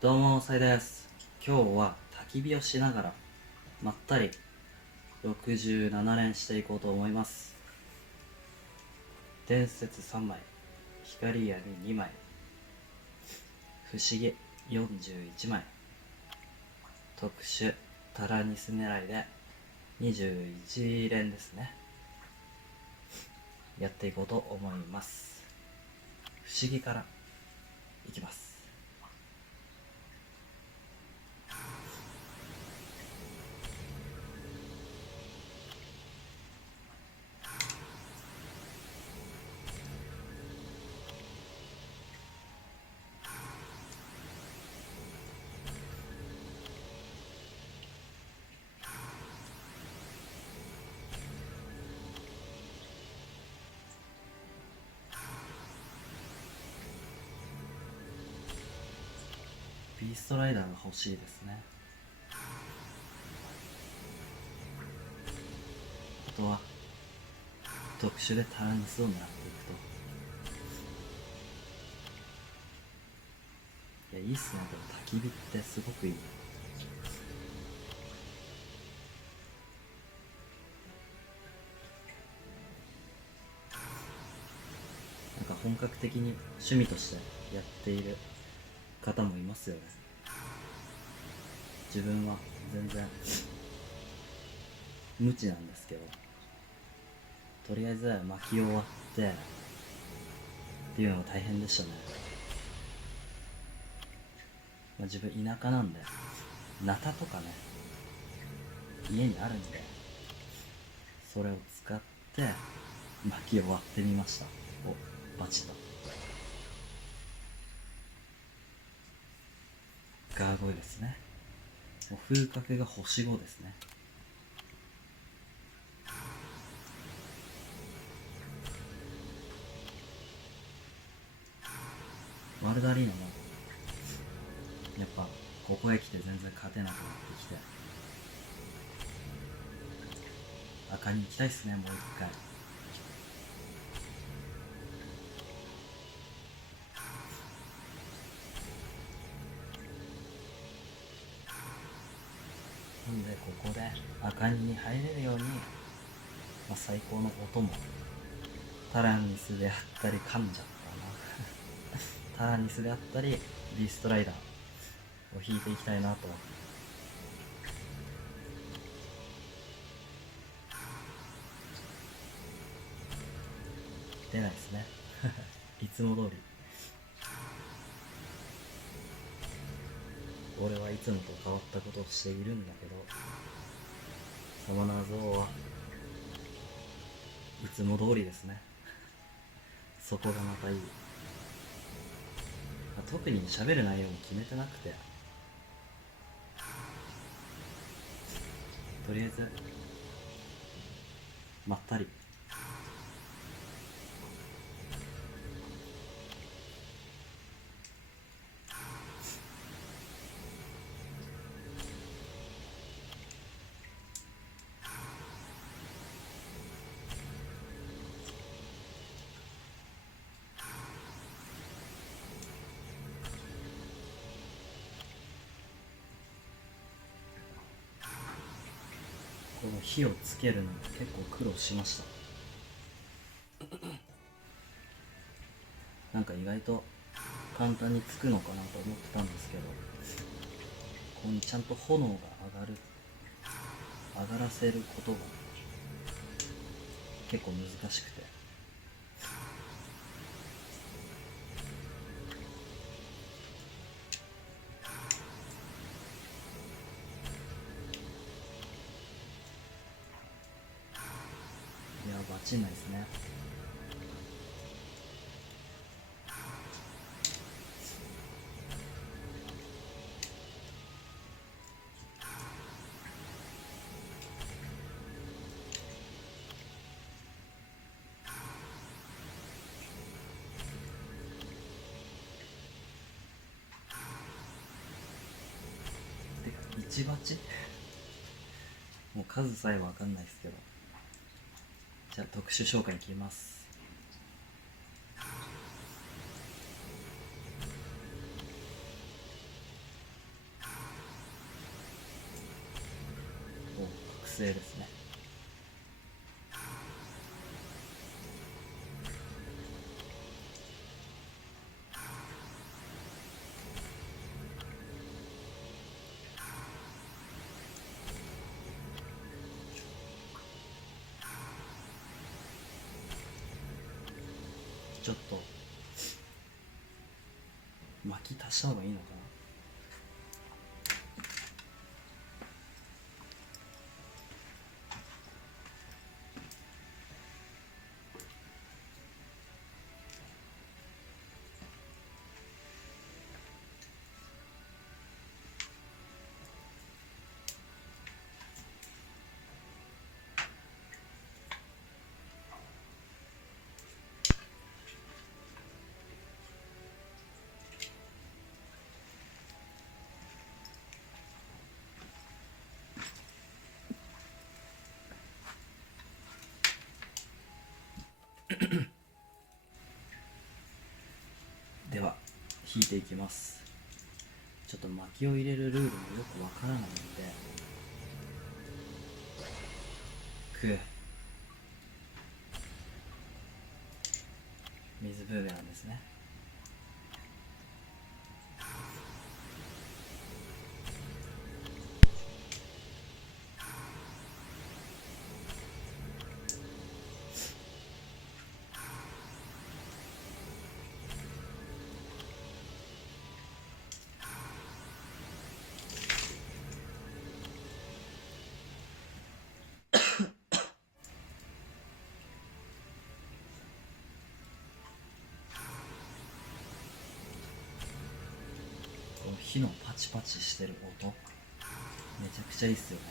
どうも、さいです。今日は焚き火をしながらまったり67連していこうと思います。伝説3枚、光闇2枚、不思議41枚、特殊タラニス狙いで21連ですね。やっていこうと思います。不思議からいきます。ビーストライダーが欲しいですね。あとは特殊でタラニスを狙っていくと、いいっすね。これ焚き火ってすごくいい。なんか本格的に趣味としてやっている方もいますよね。自分は全然無知なんですけど、とりあえず薪を割ってっていうのが大変でしたね。自分田舎なんでナタとかね、家にあるんで、それを使って薪を割ってみました。お、バチッとガーゴイですね。もう風格が星5ですね。ワルダリーノもやっぱここへ来て全然勝てなくなってきて、赤に行きたいっすね、もう一回。なんでここで赤に入れるように、最高の音もタラニスであったり、噛んじゃったなタラニスであったりビーストライダーを引いていきたいなと。出ないですねいつも通り。俺はいつもと変わったことをしているんだけど、サマナーゾウはいつも通りですね。そこがまたいい。特に喋る内容も決めてなくて、とりあえずまったり。この火をつけるの結構苦労しました。なんか意外と簡単につくのかなと思ってたんですけど、ここにちゃんと炎が上がらせることが結構難しくて、いやバチんないですね。てか1バチもう数さえわかんないですけど。じゃあ特殊召喚いきます。杖ですね。ちょっと巻き足した方がいいのかな。では引いていきます。ちょっと薪を入れるルールもよくわからないので、水ブーメランですね。この火のパチパチしてる音、めちゃくちゃいいっすよね。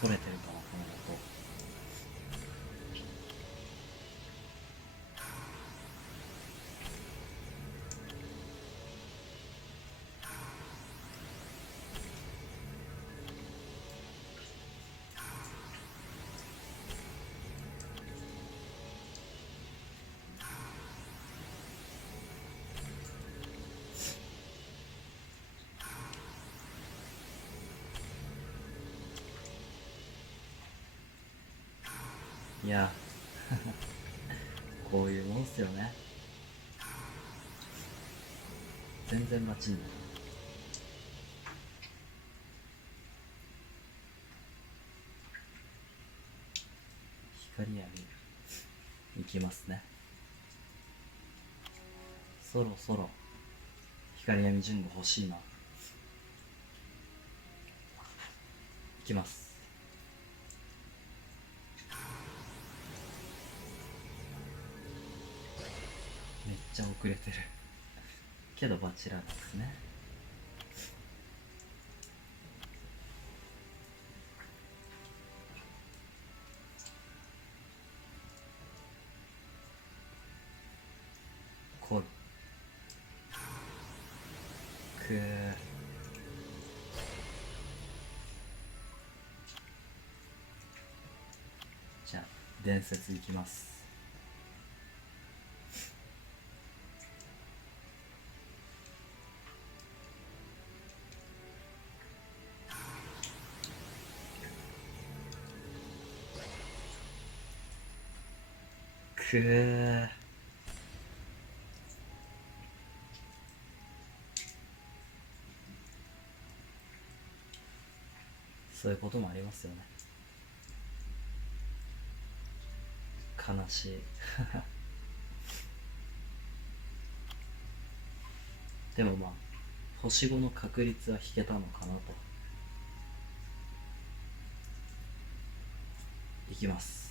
取れてるかな、この音。いやこういうもんっすよね。全然待ちんない。光闇いきますね。そろそろ光闇純子欲しいな。いきます。めっちゃ遅れてるけどバチラですね。こくじゃあ伝説いきます。そういうこともありますよね。悲しいでもまあ星5の確率は引けたのかなと。いきます。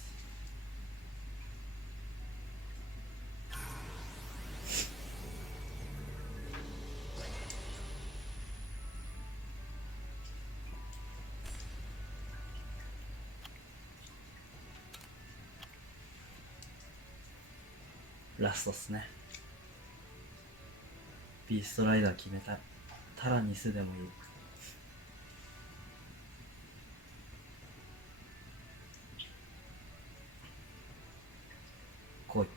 ラストっすね。ビーストライダー決めたい。タラニスでもいい。来い。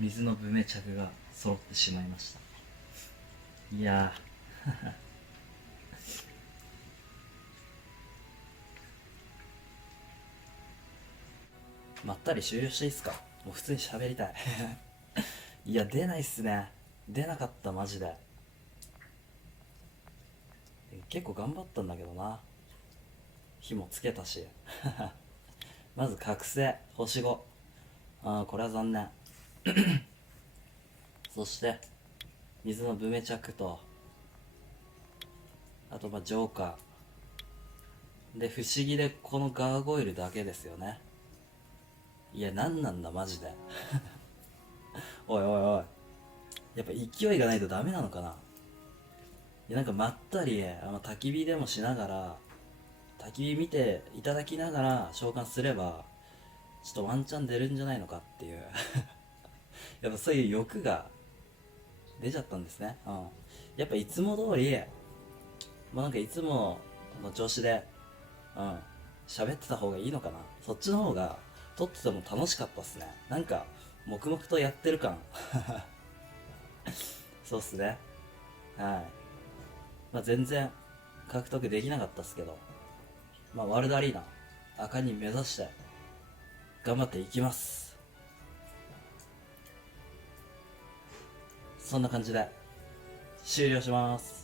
水のブメ着が揃ってしまいました。いやーまったり終了していいっすか？もう普通に喋りたいいや出ないっすね。出なかったマジで。結構頑張ったんだけどな。火もつけたしまず覚醒星5。ああこれは残念そして水のブメ着と、あとまあジョーカーで、不思議でこのガーゴイルだけですよね。いや何なんだマジでおいおいおい、やっぱ勢いがないとダメなのかな。いやなんかまったり焚き火でもしながら、焚き火見ていただきながら召喚すればちょっとワンチャン出るんじゃないのかっていうやっぱそういう欲が出ちゃったんですね。やっぱいつも通り、なんかいつもの調子で喋ってた方がいいのかな。そっちの方が撮ってても楽しかったっすね。なんか黙々とやってる感そうっすね。はい。全然獲得できなかったっすけど、ワールドアリーナ赤に目指して頑張っていきます。そんな感じで終了します。